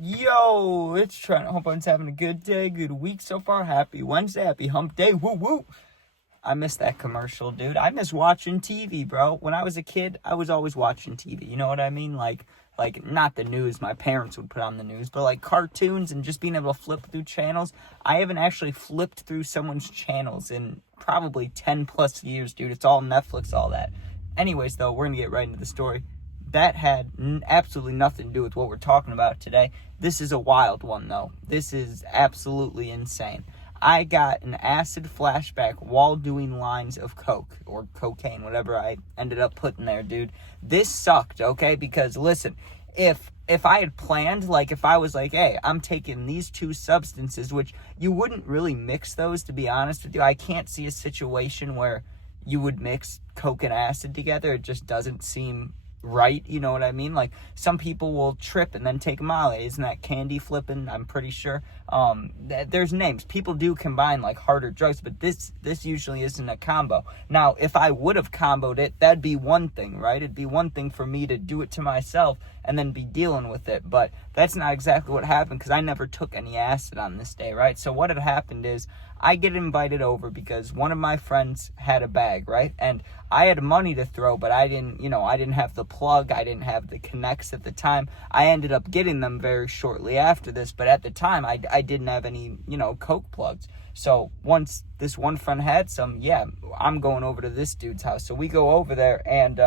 Yo, it's Trent. Hope everyone's having a good day, good week so far. Happy Wednesday, happy hump day. Woo woo. I miss that commercial, dude. I miss watching TV, bro. When I was a kid, I was always watching TV. You know what I mean? Like not the news. My parents would put on the news, but like cartoons and just being able to flip through channels. I haven't actually flipped through someone's channels in probably 10 plus years, dude. It's all Netflix, all that. Anyways, though, we're gonna get right into the story. That had absolutely nothing to do with what we're talking about today. This is a wild one, though. This is absolutely insane. I got an acid flashback while doing lines of coke or cocaine, whatever I ended up putting there, dude. This sucked, okay? Because listen, if I had planned, like if I was like, hey, I'm taking these two substances, which you wouldn't really mix those, to be honest with you. I can't see a situation where you would mix coke and acid together. It just doesn't seem right, you know what I mean? Like some people will trip and then take Molly. Isn't that candy flipping? I'm pretty sure. There's names. People do combine like harder drugs, but this usually isn't a combo. Now, if I would have comboed it, that'd be one thing, right? It'd be one thing for me to do it to myself and then be dealing with it, but that's not exactly what happened because I never took any acid on this day, right? So what had happened is I get invited over because one of my friends had a bag, right? And I had money to throw, but I didn't have the plug. I didn't have the connects at the time. I ended up getting them very shortly after this, but at the time I didn't have any, coke plugs. So once this one friend had some, yeah, I'm going over to this dude's house. So we go over there, and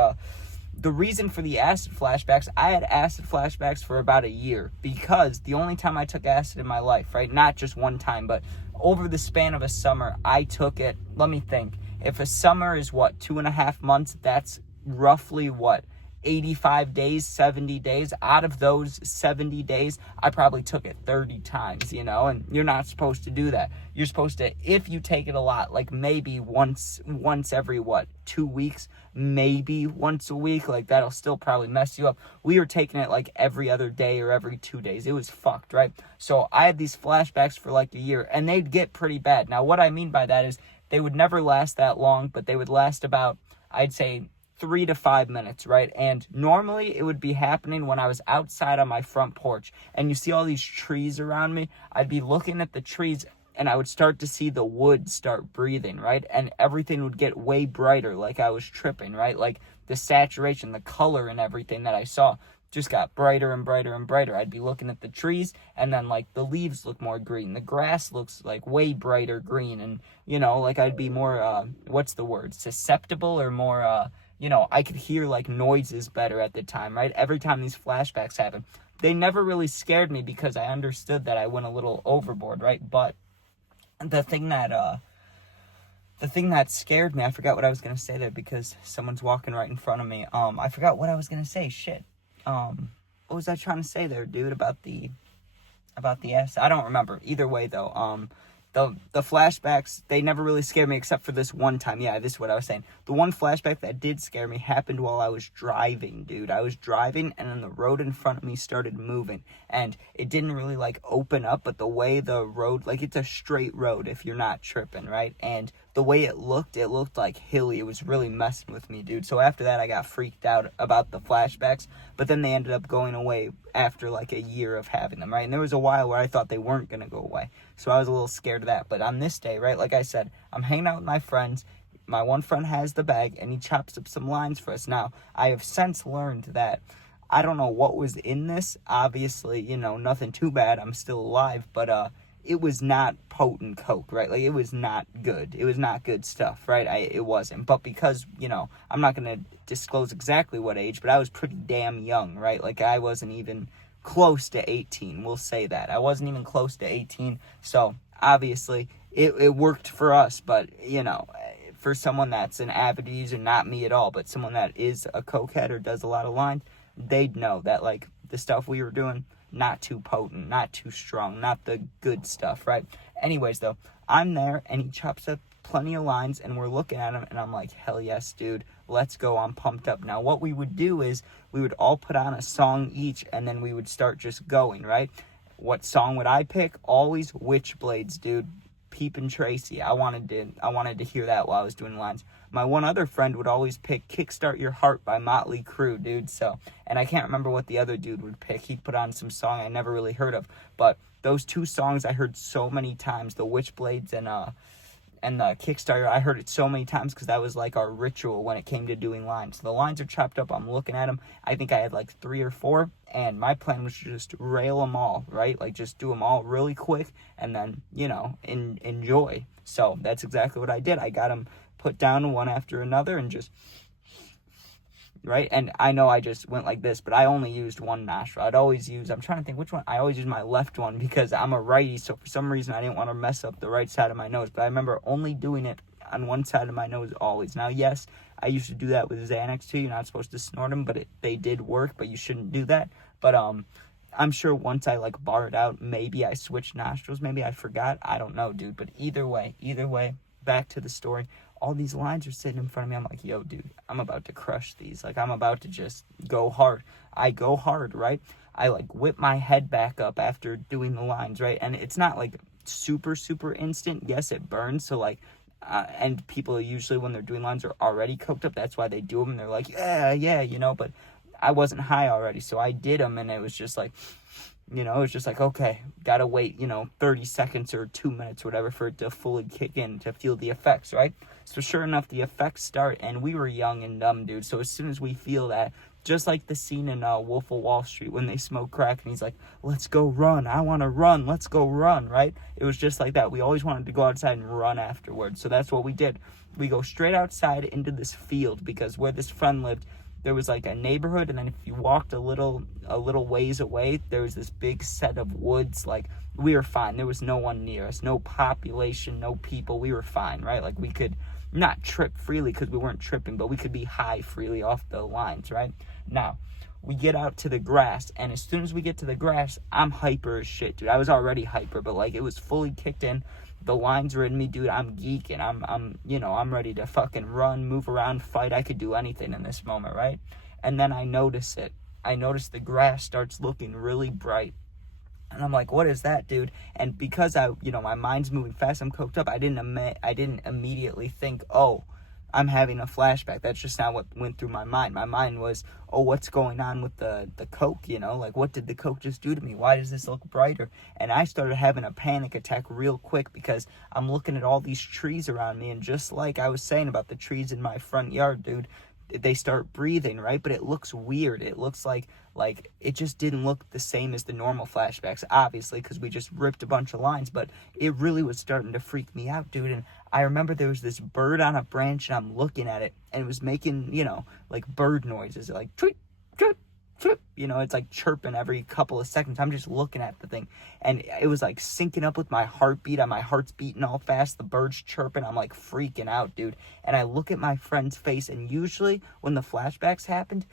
the reason for the acid flashbacks, I had acid flashbacks for about a year because the only time I took acid in my life, right? Not just one time, but over the span of a summer, I took it. Let me think. If a summer is 2.5 months, that's roughly 85 days, 70 days. Out of those 70 days, I probably took it 30 times, and you're not supposed to do that. You're supposed to, if you take it a lot, like maybe once every 2 weeks, maybe once a week, like that'll still probably mess you up. We were taking it like every other day or every 2 days. It was fucked, right? So I had these flashbacks for like a year, and they'd get pretty bad. Now, what I mean by that is they would never last that long, but they would last about, I'd say, 3 to 5 minutes, right? And normally it would be happening when I was outside on my front porch and you see all these trees around me. I'd be looking at the trees and I would start to see the wood start breathing, right? And everything would get way brighter, like I was tripping, right? Like the saturation, the color and everything that I saw just got brighter and brighter and brighter. I'd be looking at the trees and then like the leaves look more green. The grass looks like way brighter green, and like I'd be more susceptible or more I could hear like noises better at the time, right? Every time these flashbacks happen, they never really scared me because I understood that I went a little overboard, right? But the thing that scared me, I forgot what I was gonna say there because someone's walking right in front of me. I forgot what I was gonna say. Shit. What was I trying to say there, dude? About the acid? I don't remember. Either way, though, the flashbacks, they never really scared me except for this one time. Yeah, this is what I was saying. The one flashback that did scare me happened while I was driving, dude. I was driving, and then the road in front of me started moving, and it didn't really, open up, but the way the road, it's a straight road if you're not tripping, right? And the way it looked like hilly. It was really messing with me, dude. So after that, I got freaked out about the flashbacks, but then they ended up going away after, a year of having them, right? And there was a while where I thought they weren't going to go away, so I was a little scared of that. But on this day, right, like I said, I'm hanging out with my friends. My one friend has the bag, and he chops up some lines for us. Now, I have since learned that I don't know what was in this. Obviously, nothing too bad. I'm still alive, but it was not potent coke, right? It was not good. It was not good stuff, right? It wasn't. But because, I'm not going to disclose exactly what age, but I was pretty damn young, right? I wasn't even close to 18. We'll say that. I wasn't even close to 18. So, obviously, it worked for us. But, for someone that's an avid user, not me at all, but someone that is a cokehead or does a lot of lines, they'd know that, the stuff we were doing, not too potent, not too strong, not the good stuff, right? Anyways, though, I'm there, and he chops up plenty of lines, and we're looking at him, and I'm like, hell yes, dude, let's go, I'm pumped up. Now, what we would do is, we would all put on a song each, and then we would start just going, right? What song would I pick? Always Witchblades, dude. Peepin' Tracy. I wanted to hear that while I was doing lines. My one other friend would always pick Kickstart Your Heart by Motley Crue, dude. So, and I can't remember what the other dude would pick. He'd put on some song I never really heard of. But those two songs I heard so many times, the Witchblades and the Kickstarter, I heard it so many times because that was like our ritual when it came to doing lines. The lines are chopped up. I'm looking at them. I think I had like 3 or 4, and my plan was to just rail them all, right? Like just do them all really quick and then, enjoy. So that's exactly what I did. I got them put down one after another and just, right? And I know I just went like this, but I only used one nostril. I'm trying to think which one. I always use my left one because I'm a righty, so for some reason I didn't want to mess up the right side of my nose. But I remember only doing it on one side of my nose always. Now, yes, I used to do that with Xanax too. You're not supposed to snort them, but they did work, but you shouldn't do that. But I'm sure once I like bar it out, maybe I switched nostrils. Maybe I forgot. I don't know, dude. But either way, back to the story. All these lines are sitting in front of me. I'm like, yo, dude, I'm about to crush these. Like, I'm about to just go hard. I go hard, right? I, like, whip my head back up after doing the lines, right? And it's not, like, super, super instant. Yes, it burns. So, like, and people usually, when they're doing lines, are already coked up. That's why they do them. And they're like, yeah, But I wasn't high already. So I did them, and it was just like... it's just like, okay, gotta wait, 30 seconds or 2 minutes, whatever, for it to fully kick in, to feel the effects, right? So sure enough, the effects start, and we were young and dumb, dude. So as soon as we feel that, just like the scene in Wolf of Wall Street when they smoke crack, and he's like, let's go run, I want to run, let's go run, right? It was just like that. We always wanted to go outside and run afterwards. So that's what we did. We go straight outside into this field, because where this friend lived, there was like a neighborhood, and then if you walked a little ways away, there was this big set of woods. Like, we were fine. There was no one near us, no population, no people. We were fine, right? Like, we could not trip freely because we weren't tripping, but we could be high freely off the lines, right? Now, we get out to the grass, and as soon as we get to the grass, I'm hyper as shit, dude. I was already hyper, but like, it was fully kicked in. The lines are in me, dude. I'm geeking. I'm ready to fucking run, move around, fight. I could do anything in this moment, right? And then I notice it. I notice the grass starts looking really bright. And I'm like, what is that, dude? And because my mind's moving fast, I'm coked up. I didn't immediately think, oh, I'm having a flashback. That's just not what went through my mind. My mind was, oh, what's going on with the coke, Like, what did the coke just do to me? Why does this look brighter? And I started having a panic attack real quick because I'm looking at all these trees around me, and just like I was saying about the trees in my front yard, dude, they start breathing, right? But it looks weird. It looks like it just didn't look the same as the normal flashbacks, obviously, because we just ripped a bunch of lines, but it really was starting to freak me out, dude. And I remember there was this bird on a branch, and I'm looking at it, and it was making, like bird noises, like tweet, tweet, tweet. It's like chirping every couple of seconds. I'm just looking at the thing, and it was like syncing up with my heartbeat, and my heart's beating all fast. The bird's chirping. I'm like freaking out, dude. And I look at my friend's face, and usually when the flashbacks happened,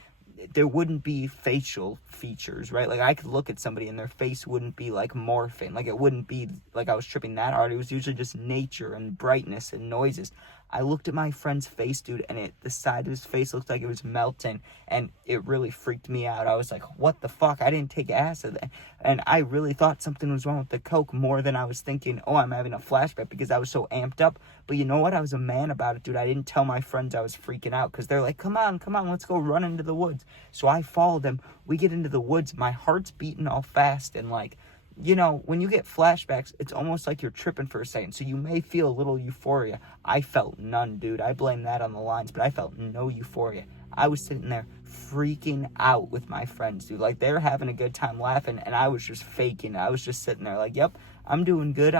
there wouldn't be facial features, right? Like, I could look at somebody and their face wouldn't be like morphing. Like, it wouldn't be like I was tripping that hard. It was usually just nature and brightness and noises. I looked at my friend's face, dude, and the side of his face looked like it was melting, and it really freaked me out. I was like, what the fuck? I didn't take acid. And I really thought something was wrong with the coke more than I was thinking, oh, I'm having a flashback, because I was so amped up. But you know what? I was a man about it, dude. I didn't tell my friends I was freaking out, because they're like, come on, let's go run into the woods. So I followed them. We get into the woods. My heart's beating all fast, and like, when you get flashbacks, it's almost like you're tripping for a second. So you may feel a little euphoria. I felt none, dude. I blame that on the lines, but I felt no euphoria. I was sitting there freaking out with my friends, dude. Like, they're having a good time laughing, and I was just faking. I was just sitting there like, yep, I'm doing good.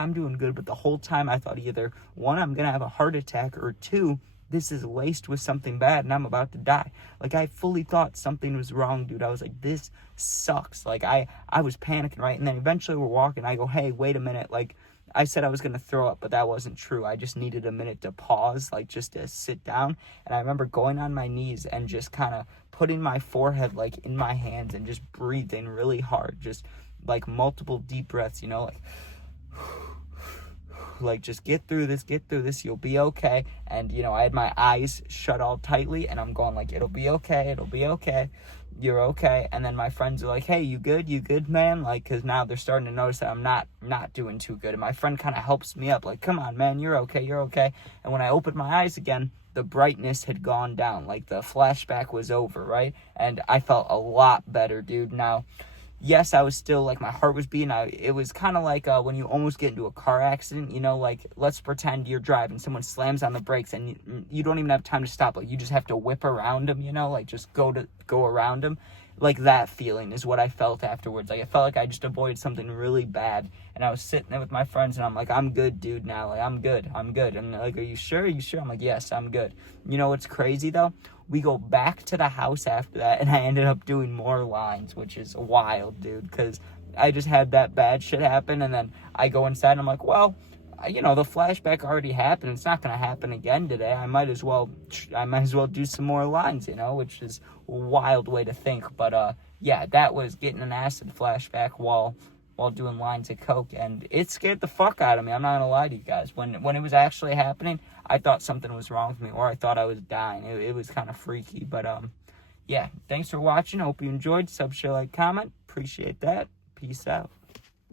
But the whole time I thought either, one, I'm going to have a heart attack, or two, this is laced with something bad and I'm about to die. Like, I fully thought something was wrong, dude. I was like, this sucks. Like, I was panicking, right? And then eventually we're walking. I go, hey, wait a minute. Like, I said I was going to throw up, but that wasn't true. I just needed a minute to pause, like, just to sit down. And I remember going on my knees and just kind of putting my forehead, like, in my hands and just breathing really hard. Just, like, multiple deep breaths, like, just get through this, you'll be okay. And, I had my eyes shut all tightly, and I'm going like, it'll be okay. you're okay. And then my friends are like, hey, you good, man? Like, because now they're starting to notice that I'm not doing too good. And my friend kind of helps me up, like, come on, man, you're okay. And when I opened my eyes again, the brightness had gone down, like the flashback was over, right? And I felt a lot better, dude. Now, yes, I was still, like, my heart was beating. It was kind of like when you almost get into a car accident, you know, like, let's pretend you're driving, someone slams on the brakes, and you don't even have time to stop. Like, you just have to whip around them, you know, like, just go around them. Like, that feeling is what I felt afterwards. Like, I felt like I just avoided something really bad, and I was sitting there with my friends, and I'm like, I'm good, dude, now. Like, I'm good. And they're like, are you sure? I'm like, yes, I'm good. You know what's crazy, though? We go back to the house after that, and I ended up doing more lines, which is wild, dude, because I just had that bad shit happen, and then I go inside, and I'm like, well, you know, the flashback already happened. It's not going to happen again today. I might as well do some more lines, you know, which is a wild way to think. But, yeah, that was getting an acid flashback while doing lines of coke, and it scared the fuck out of me. I'm not gonna lie to you guys. When it was actually happening, I thought something was wrong with me, or I thought I was dying. It was kind of freaky. But yeah, thanks for watching. Hope you enjoyed. Sub, share, like, comment. Appreciate that. Peace out.